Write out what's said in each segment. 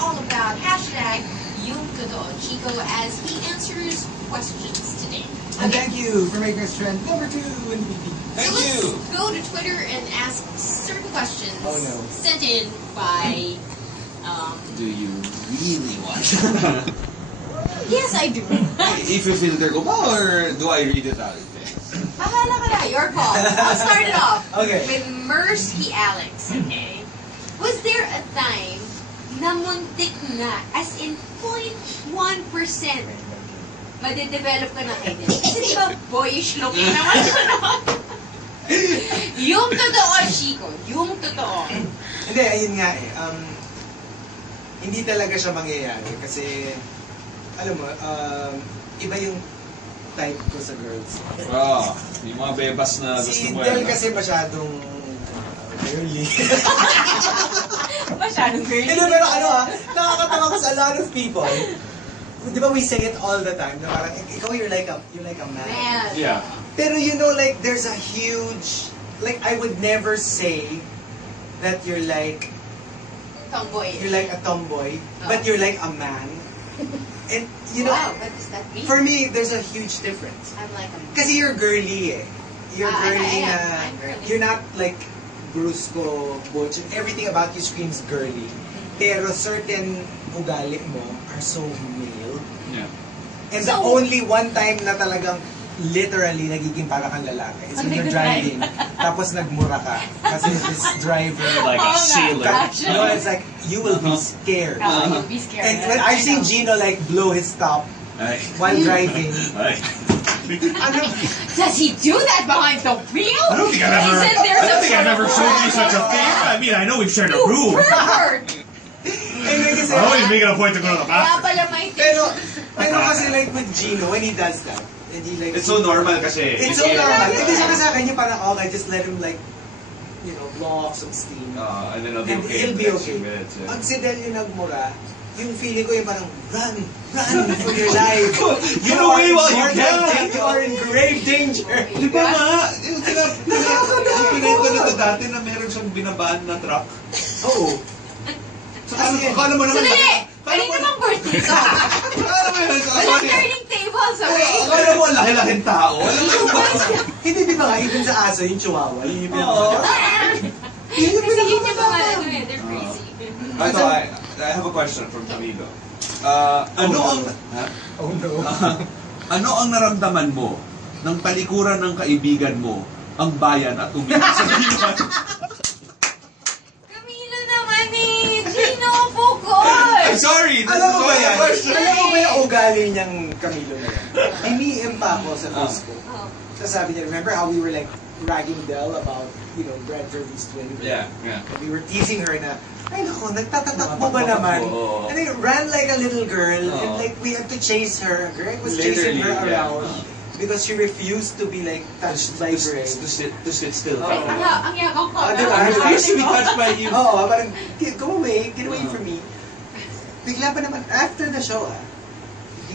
all about hashtag Yung Totoo Chico as he answers questions today. And thank you for making us trend number 2 in the Thank you. Go to Twitter and ask certain questions sent in by. Do you really want? Yes, I do. If you filter ko ba or do I read it out? Bahala ka na, your call. I'll start it off with Mercy Alex. Okay. Was there a time na muntik na, as in 0.1%, madidevelop ka ng identity? Kasi di ba boyish looking naman siya, no? Yung totoo, Chico. Yung totoo. Hindi, ayun nga eh. Hindi talaga siya mangyayari kasi, alam mo, iba yung type ko sa girls. Yung mga bebas na gusto mo. Si Del kasi masyadong girly. Masyadong girly. Hindi, pero nakakatawa kasi a lot of people, di ba we say it all the time, na parang, ikaw you're like a man. Yeah. Pero you know, like, there's a huge, like, I would never say that you're like tomboy. You're like a tomboy, but you're like a man. And, you know, what does that mean? for me, there's a huge difference. I'm like a man. Kasi you're girly eh. You're girly I'm girly. You're not like brusco, butch, and everything about you screams girly. Pero certain ugali mo are so male. Yeah. And the only one time na talagang literally nagiging para kang lalaki is when you're driving. Tapos nagmura ka. Kasi this driver, like a sailor. You know, it's like, you will be scared. You'll be scared. And when I've seen Gino like blow his top while driving. Does he do that behind the wheel? I don't think I've ever showed you such a thing. I mean, I know we've shared a room. Kasi, I'm always making a point to go to the bathroom. pero kasi like with Gino, when he does that, and he like... It's so normal kasi. It's so normal. Kasi siya sa akin, yung parang, okay, just let him like, you know, blow off some steam. And then he'll be okay. Pag si Del yung nagmura, yung feeling ko yung parang, run for your life. Get away while you can. You are in grave danger. Di ba nga? Yung pinento nito dati na meron siyang binabaan na truck. Oo. Kala mo naman... Sandali! Kanina bang birthday ka? Kala mo yun? Walang turning tables, okay? Kala mo ang laki-laking tao. Hindi, di ba nga, even sa aso, yung chihuahua, yung Kasi yun yung mga they're crazy. I have a question from Amigo. Oh no. Ano ang naramdaman mo nang talikuran ng kaibigan mo ang bayan at umiyak sa diwan? Camilo naman eh! Gino, focus! I'm sorry! Alam mo ba yan? Alam mo ba yung ugali niyang Camilo na yan? Hinihim pa ako sa Facebook. So sabi niya, remember how we were like ragging Del about, you know, Brad Jervis twin? Yeah. We were teasing her na, ay naku, nagtatatakbo ba naman? And I ran like a little girl, and like we had to chase her. Greg was chasing her around because she refused to be like touched by Greg. To sit still. Ang yakang ko. Refused to be touched by you. Oo, parang, go away, get away from me. Bigla pa naman, after the show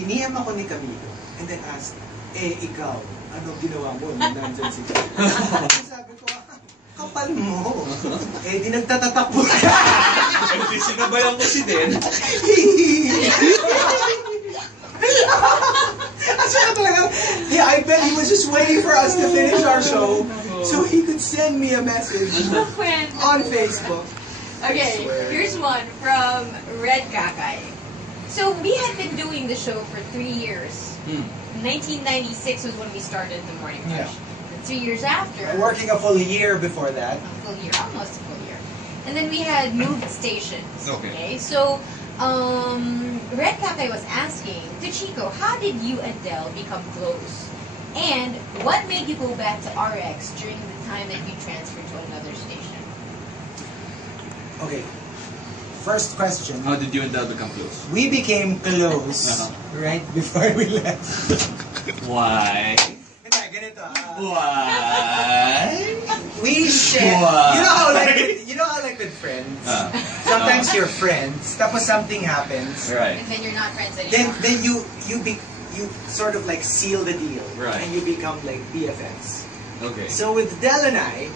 hiniyam ako ni Camilo, and then asked, ikaw, anong ginawa mo nung nandyan si Camilo? Sabi ko, kapal mo. Di nagtatatakbo ka. Hindi sinabayan ko si Den. Yeah, I bet he was just waiting for us to finish our show so he could send me a message on Facebook. Okay, here's one from Red Kakay. So we had been doing the show for 3 years. 1996 was when we started the Morning Rush. 3 years after. Working a full year before that. A full year, almost a full year. And then we had moved stations. Okay. So, Red Cafe was asking, to Chico, how did you and Del become close? And what made you go back to RX during the time that you transferred to another station? Okay. First question. How did you and Del become close? We became close right before we left. Why? Why? We share. You know how like with friends. Sometimes you're friends. Tapos something happens. Right. And then you're not friends anymore. Then you sort of like seal the deal. Right. And you become like BFFs. Okay. So with Del and I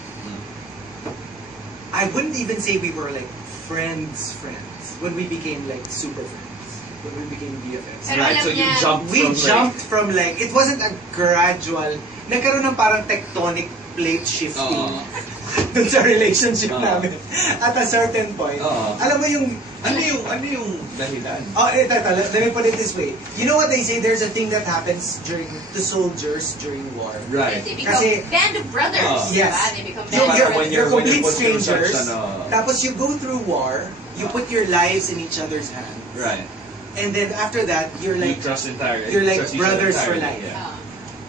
wouldn't even say we were like friends. when we became like super friends. When we became BFFs. Pero Right, alam so you niya, jumped We from jumped from like, it wasn't a gradual, nagkaroon ng parang tectonic plate shifting dun sa relationship namin. At a certain point, alam mo yung, Ano yung dahilan? let me put it this way. You know what they say, there's a thing that happens to soldiers during war. Right. they become Kasi- band of brothers. Yes. Diba? They become You're, band of you're, brothers. you're when you complete put through strangers, such tapos you go through war, you put your lives in each other's hands. Right. And then after that, you're like, You trust entirely. you're like trust each other brothers for entirely, life. yeah.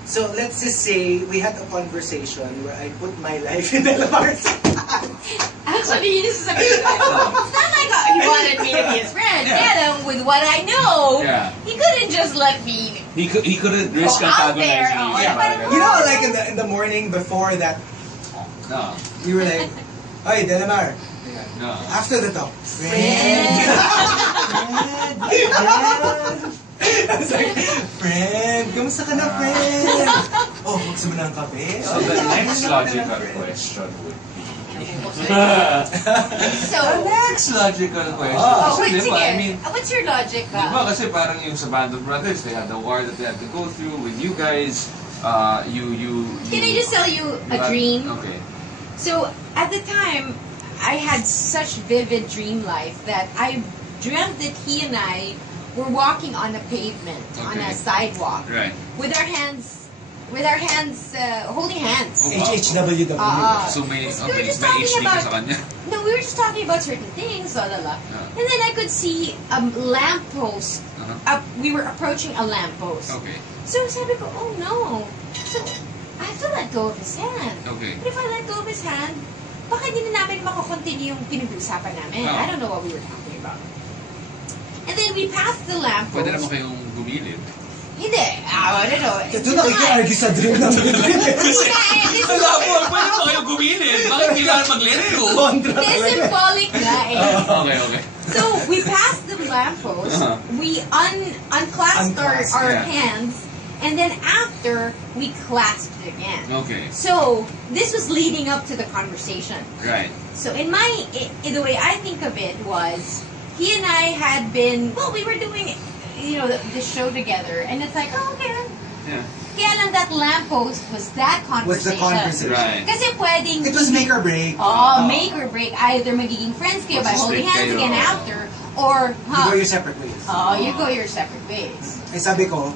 So let's just say we had a conversation where I put my life in Delamar's hands. Actually, yun yung sasabihin ko. It's not like he wanted me to be his friend. Adam, with what I know, Yeah. he couldn't just let me He couldn't risk out there. antagonizing you. Yeah, parang- You know, like in the morning before that, No. we were like, "Oy, Delamar." No. After the talk, I was like, friend, kamusta ka na, friend? Oh, gusto mo ng kape? So the next logical question would So, Next logical question. Oh, Kasi, wait, di ba, sige. I mean, What's your logic? di ba kasi parang yung sa Band of Brothers, they had the war that they had to go through with you guys. Can I just tell you a dream? Okay. So, at the time, I had such vivid dream life that I dreamt that he and I were walking on a pavement, on a Okay. sidewalk, Right. with our hands, holding hands. Oh, wow. HHWW. So may, So we were okay, just may talking HD ka about- sa kanya. No, we were just talking about certain things, la la la. Yeah. And then I could see a lamppost. We were approaching a lamppost. Okay. So sabi ko, oh no. So I have to let go of his hand. Okay. But if I let go of his hand, baka hindi na namin makakontinue yung pinag-uusapan namin. Oh. I don't know what we were talking about. And then we passed the lamppost. Pwede naman kayong gumilid. Hindi. I don't know. Ito nakikiargue sa dream namin. Wala po, pwede naman kayong gumilid. Bakit kailangan mag-let go? Kontra Hindi, talaga. symbolic nga eh. Okay. So we passed the lamppost. We unclasped Unclasped, our yeah. hands, and then after we clasped again. Okay. So this was leading up to the conversation. Right. So in the way I think of it was, he and I had been, well, we were doing, the show together, and it's like, oh, okay. Yeah. Kaya lang that lamppost was that Was the conversation. conversation. Right. Kasi pwedeng, It was make or break. make or break. Either magiging friends kayo by holding Mag-stick hands kayo. again after, or, You go your separate ways. you go your separate ways. Eh sabi ko,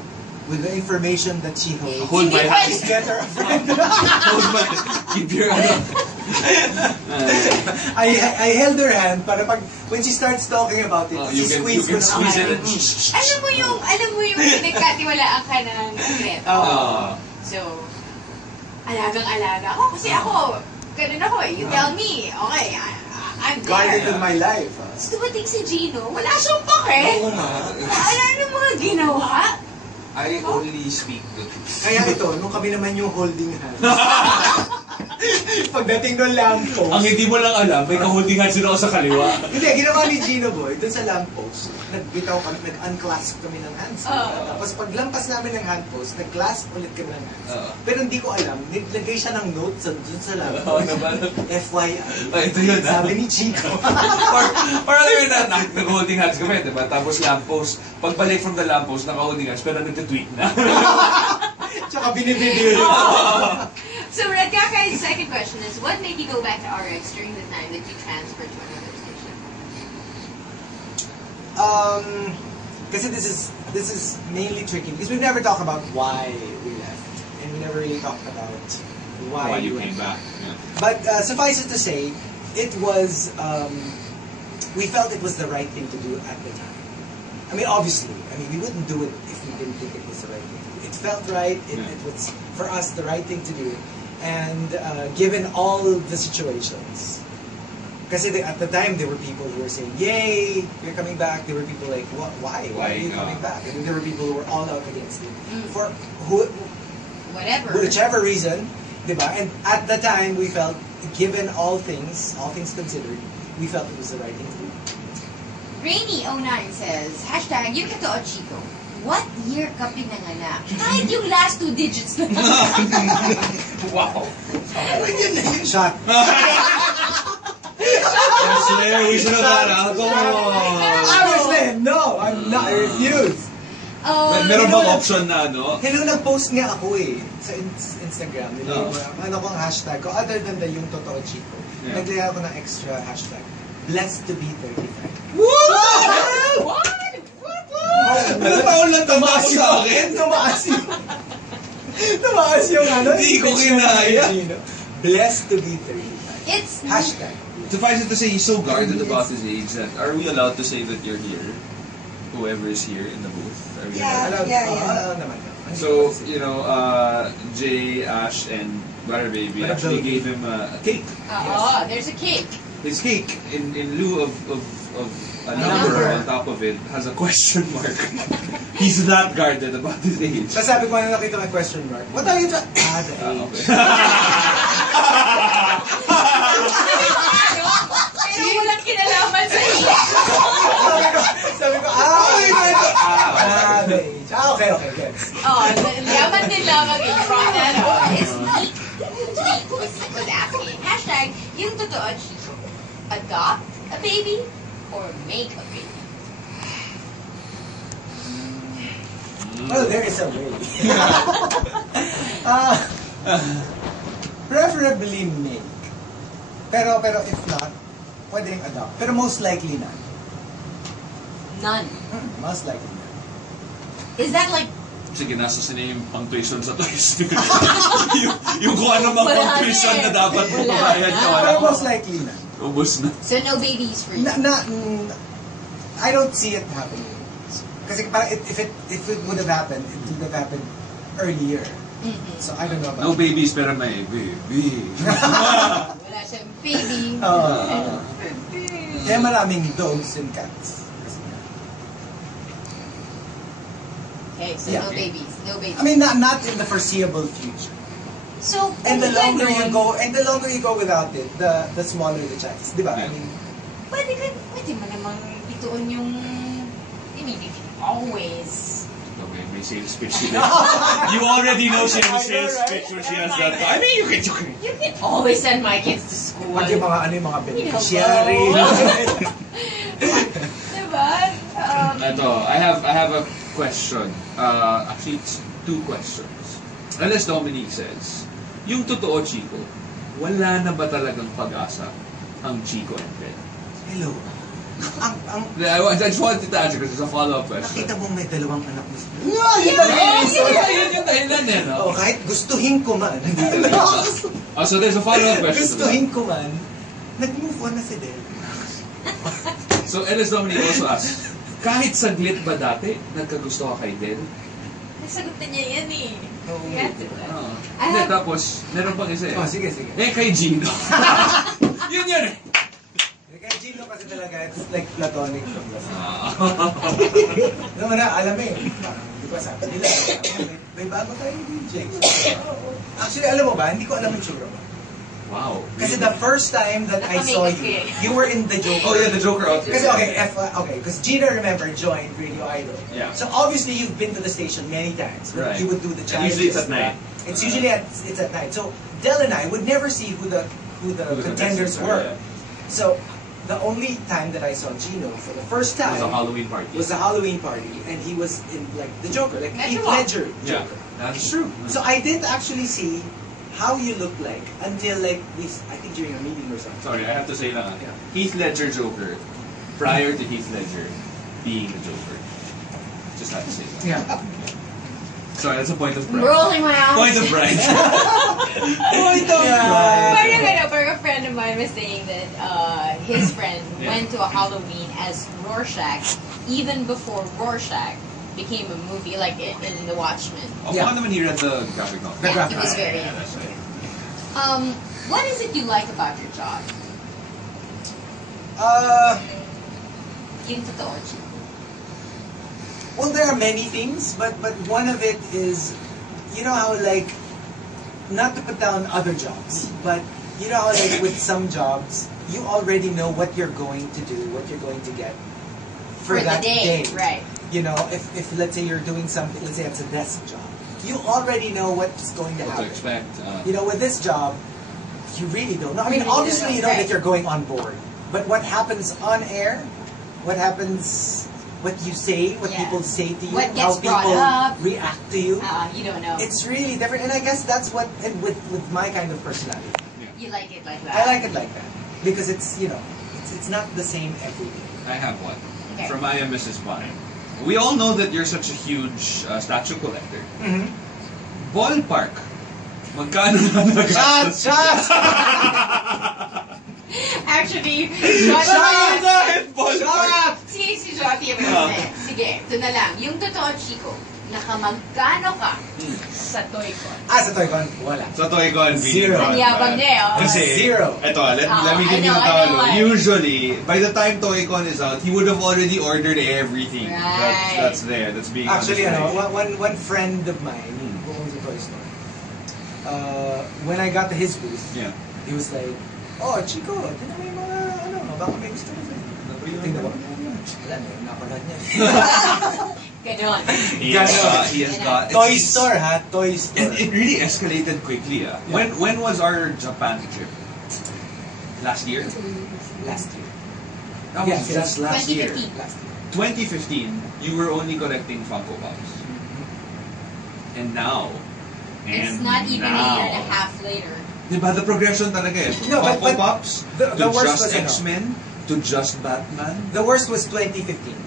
with the information that she holds, Hold my Hindi hand. is get her a friend. Hold my Keep your hand. I held her hand para pag, when she starts talking about it, You can squeeze ko na squeeze it ako. and Alam mo yung pinagkatiwalaan ka ng agret. So, alagang-alaga ako. Kasi ako, ganun ako eh. You tell me, okay, I'm Guarded there. with my life. Tapos dumating si Gino, wala siyang pake. Oo nga. Ano mga ginawa? I only speak the truth. Kaya ito, nung kami naman yung holding hands. Pagdating ng Ang lamppost. hindi mo lang alam, may ka-holding hands sila ako sa kaliwa. Hindi, ginawa ni Gino Boy, dun sa lamppost, nagbitaw kami, nag-unclasp kami ng hands. Tapos paglampas namin ng handpost, nag-clasp ulit kami ng hands. Pero hindi ko alam, naglagay siya ng note dun sa lamppost. FYI. Ito yun, Sabi ni Chico. or other than that, nag-holding hands kami, diba? Tapos lamppost, pagbalik from the lamppost, naka-holding hands, pero nag-tweet na. Tsaka binibideo yun. So, Red Kakai's second question is, what made you go back to RX during the time that you transferred to another station? Kasi this is mainly tricky because we've never talked about why we left, and we never really talked about why you we came went. back. Yeah. But suffice it to say, it was we felt it was the right thing to do at the time. I mean, obviously, we wouldn't do it if we didn't think it was the right thing to do. It felt right. It was for us the right thing to do, and given all the situations. Because at the time, there were people who were saying, "Yay, you're coming back." There were people like, "What? Why? Why are you coming back?" And then there were people who were all out against it for whichever reason, diba? And at the time, we felt, given all things considered, we felt it was the right thing to do. Rainy09 says, hashtag, yung totoo, Chico. What year ka pinanganak? Kahit yung last 2 digits na. Wow. Shot. I swear, we should have got alcohol. Honestly, no, I'm not. I refuse. Meron bang option na, no? Hello, nag-post nga ako sa Instagram. Ano kong hashtag ko, other than the yung totoo Chico. Naglagay ako ng extra hashtag. Blessed to be 35. Woo! What? Ano taon lang tumaas sa akin? Tumaas yung ano. Hindi ko kinaya. Blessed to be 35. It's Hashtag. Suffice it to say, he's so guarded about his age that are we allowed to say that you're here? Whoever is here in the booth? Are we allowed? Yeah. Naman. So, you know, Jay, Ash, and Butter Baby actually gave him a cake. There's a cake. His cake, in lieu of a number on top of it, has a question mark. He's that guarded about his age. Tapos sabi ko, ano nakita may question mark? What are you trying? The age. Pero walang kinalaman sa age. Sabi ko, the age. Okay, gets. Yaman din lamang in front that His tweet was asking, hashtag, yung totoo Chico, adopt a baby or make a baby? Well, there is a way. Preferably make. Pero if not, pwede rin adopt. Pero most likely none. None. Most likely none. Is that like... Sige, nasa niya yung pang-tuition sa toys. yung kung ano mang pang-tuition na dapat mo pabayad ka. Pero most likely none. Ubus na. So no babies for you? I don't see it happening. Kasi parang if it would have happened, it would have happened earlier. Mm-hmm. So I don't know about no babies, pero may baby. Wala siyang baby. Kaya maraming dogs and cats. Okay, so no babies. No babies. I mean, not in the foreseeable future. So, and the longer you go without it, the smaller the chance. Di ba? I mean, pwede mo namang ituon yung, I mean, if you always... Okay, may sales pitch sila. You already know she has a sales pitch when she has that. I mean, you can always send my kids to school. Pag yung mga beneficiary. Diba? I have a question. Actually, it's two questions. Unless Dominique says, yung totoo Chico, wala na ba talagang pag-asa ang Chico and Ben? Hello. I just wanted to answer because it's a follow-up question. Nakita mo may dalawang anak mo. Yun yung dahilan eh, no? Kahit gustuhin ko man. So there's a follow-up question. Gustuhin ko man, nag-move on na si Del. So LS Dominic also asked, kahit saglit ba dati, nagkagusto ka kay Del? Nasagot na niya yan eh. Hindi, tapos, meron pang isa eh. Sige. Kay Gino. Yun eh. Kay Gino kasi talaga, it's like platonic from the naman na, alam eh. Di ba sabi nila, may bago tayong DJ. Actually, alam mo ba, hindi ko alam yung tsura mo. Wow. Kasi the first time that I saw you, you were in the Joker. Oh yeah, the Joker outfit. Kasi because Gina, remember, joined Radio Idol. Yeah. So obviously you've been to the station many times. Right. You would do the challenges. Usually it's at night. It's usually at night. So Del and I would never see who the contenders were. Yeah. So the only time that I saw Gino for the first time was a Halloween party. And he was in like the Joker, like Heath Ledger. Ledger Joker. Yeah, that's true. So I didn't actually see how you look like until like I think during a meeting or something. Sorry, I have to say lang. Heath Ledger Joker, prior to Heath Ledger being the Joker. Just have to say that. Yeah. Sorry, that's a point of pride. Rolling my eyes. Point of pride. Point of pride. Parang a friend of mine was saying that his friend went to a Halloween as Rorschach even before Rorschach became a movie, like in The Watchmen. Baka naman he read the graphic novel. Yeah, he was very that's right. What is it you like about your job? Yung totoo, Chico. Well, there are many things, but one of it is, you know how like, not to put down other jobs, but you know how like with some jobs, you already know what you're going to do, what you're going to get for that day. Right. You know, if let's say you're doing something, let's say it's a desk job, you already know what's going to happen. What to expect. You know, with this job, you really don't know. I mean, obviously you know that you're going on board. But what happens on air, what happens, what you say, what people say to you, what how gets brought people up, react to you, you don't know. it's really different. And I guess that's what, and with my kind of personality, You like it like that. I like it like that because it's it's not the same every day. I have one. Okay. From I Am Mrs. Pine. We all know that you're such a huge statue collector. Mm-hmm. Ballpark. Magkano na nagastos? Shots! Actually, Ballpark. si Jotty yung kasi. Sige, ito na lang. Yung totoo, Chico, nakamagkano ka sa Toy-Con? Sa Toy-Con, wala. Sa Toy-Con, Zero. Ang yabang niya, oh. Kasi, Zero. Ito, let me give you I a know talo. why. Usually, by the time Toy-Con is out, he would have already ordered everything. Right. That's there. That's being Actually, on display. one friend of mine who owns a toy store, when I got to his booth, Yeah. he was like, "Oh, Chico, tingnan mo yung mga, baka may gusto mo." Tingnan mo. Wala na, napagad niya. Ganon. He has got Toy it's- store, ha? Toy store. And it really escalated quickly. Yeah. When was our Japan trip? Last year? Last year. That was just last year. 2015. Last year. 2015, you were only collecting Funko Pops. And now, It's not even a year and a half later. Diba, the progression talaga eh. No, but- Funko but Pops, the to worst just was ano? X-Men, to just Batman. The worst was 2015.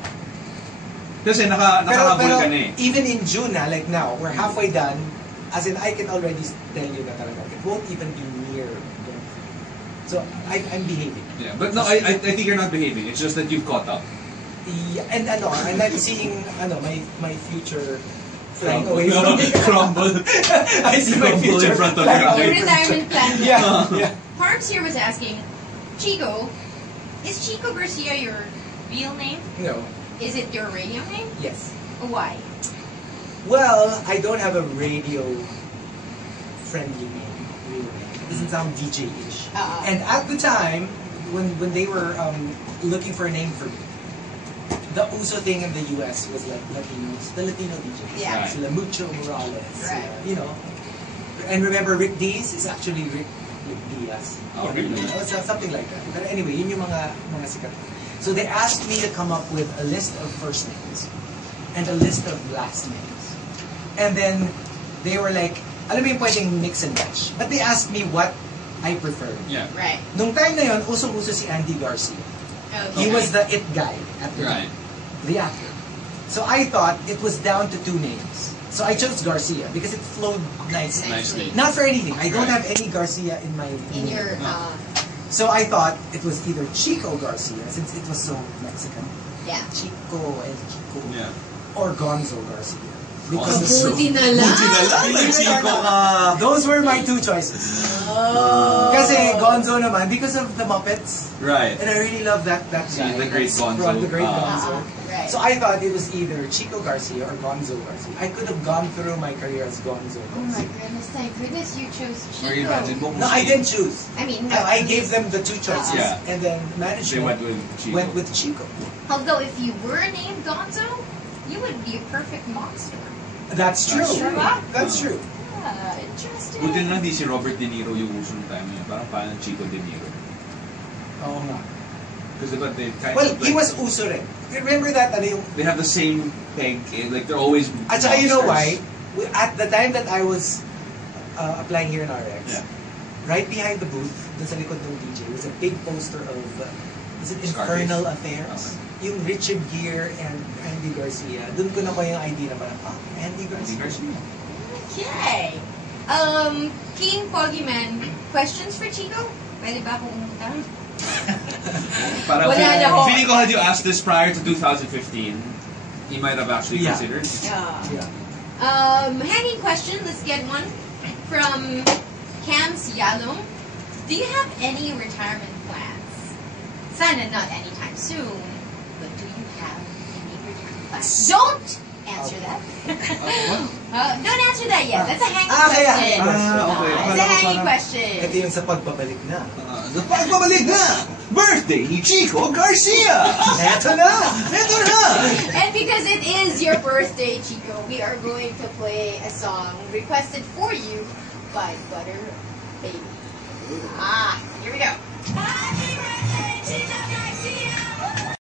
Kasi Pero, nakahabol ka na eh. even in June, like now, we're halfway done. As in, I can already tell you na talaga, it won't even be near. So, I'm behaving. Yeah, but no, I think you're not behaving. It's just that you've caught up. Yeah, and I'm seeing my future flying away from me. Crumble. I see my Crumble in future front of flying your away Your from me. retirement plan. Yeah. Harms here was asking, Chico, is Chico Garcia your real name? No. Is it your radio name? Yes. Why? Well, I don't have a radio-friendly name. Real name. It doesn't sound DJ-ish. And at the time, when they were looking for a name for me, the uso thing in the US was like Latinos, the Latino DJs. Yeah. Right. Sila Mucho Morales. Right. And remember, Rick Dees is actually Rick Diaz. Oh, really? Something like that. But anyway, yun yung mga sikat. So they asked me to come up with a list of first names and a list of last names. And then they were like, alam mo yung pwedeng mix and match. But they asked me what I preferred. Yeah. Right. Nung time na yun, usong-uso si Andy Garcia. Okay. He was the it guy at the Right. time. The actor. So I thought it was down to two names. So I chose Garcia because it flowed nicely. Nicely. Not for anything. I don't Right. have any Garcia in my In name. your, So I thought it was either Chico Garcia, since it was so Mexican. yeah. Chico and Chico. Yeah. Or Gonzo Garcia. Buti na lang. Buti na lang. Chico ka. Those were my two choices. Oh. Kasi Gonzo naman, because of the Muppets. Right. And I really love that guy. The great That's Gonzo. From the great Gonzo. Right. So I thought it was either Chico Garcia or Gonzo Garcia. I could have gone through my career as Gonzo Oh my Garcia. goodness, thank goodness you chose Or imagine Chico. mo kung No, I didn't choose. I mean, no. I gave them the two choices. Yeah. And then They management went with Chico. went with Chico. Although if you were named Gonzo, you would be a perfect monster. That's true. That's true. That's true. Interesting. Buti na di si Robert De Niro yung usong time niya. Parang Chico De Niro. Oh, nga. Because diba, they kind Well, of he like, was uso rin. Remember that, yung... they have the same peg, like they're always At saka you know why? monsters. At the time that I was applying here in RX, Yeah. right behind the booth, dun sa likod ng DJ, was a big poster of, is it Scarface. Infernal Affairs? Yung Richard Gere and Andy Garcia. Dun ko nakuha yung idea na parang, Andy Andy Garcia. Garcia. Okay. King Pogyman, questions for Chico? Pwede ba akong umutang? Parang Wala na ho. feeling ko had you asked this prior to 2015, he might have actually Yeah. considered. Yeah. Yeah. Hanging question, let's get one from Cam Sialong. Do you have any retirement plans? Sana not anytime soon, but do you have any retirement plans? Don't answer that. Don't answer that yet. That's a hanging Okay, question. hanging question. Okay. It's a hanging question. Ito yung sa pagbabalik na. The pagbabalik na! Birthday ni Chico Garcia! Eto na! Ito na! And because it is your birthday, Chico, we are going to play a song requested for you by Butter Baby. Here we go.